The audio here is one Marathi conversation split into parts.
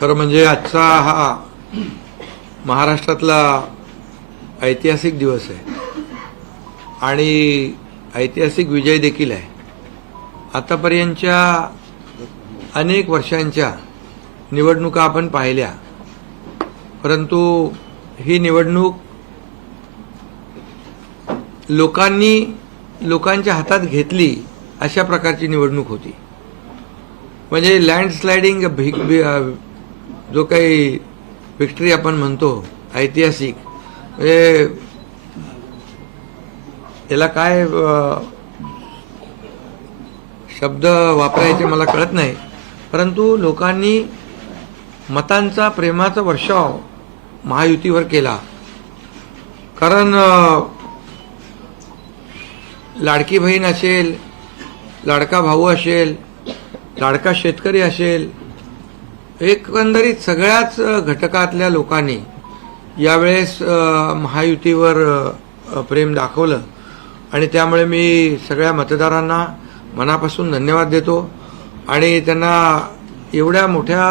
खरं म्हणजे आजचा हा महाराष्ट्रातला ऐतिहासिक दिवस आहे आणि ऐतिहासिक विजय देखील आहे। आतापर्यंतच्या अनेक वर्षांच्या निवडणुका आपण पाहिल्या, परंतु ही निवडणूक लोकांच्या हातात घेतली अशा प्रकारची निवडणूक होती। म्हणजे लँडस्लाइडिंग जो काही विक्ट्री आपण म्हणतो ऐतिहासिक, म्हणजे याला काय शब्द वापरायचे मला कळत नाही, परंतु लोकांनी मतांचा प्रेमाचा वर्षाव महायुतीवर केला। कारण लाडकी बहीण असेल, लाडका भाऊ असेल, लाडका शेतकरी असेल, एकंदरीत सगळ्याच घटकातल्या लोकांनी यावेळेस महायुतीवर प्रेम दाखवलं आणि त्यामुळे मी सगळ्या मतदारांना मनापासून धन्यवाद देतो आणि त्यांना एवढ्या मोठ्या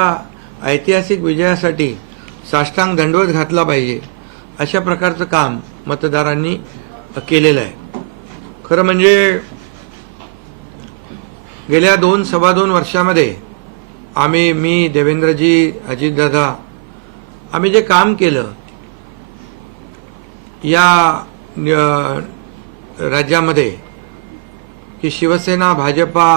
ऐतिहासिक विजयासाठी साष्टांग दंडवत घातला पाहिजे अशा प्रकारचं काम मतदारांनी केलेलं आहे। खरं म्हणजे गेल्या 2-2.25 वर्षामध्ये मी, देवेंद्रजी, अजितदादा, आम्ही जे काम केलं या राज्यामध्ये की शिवसेना भाजपा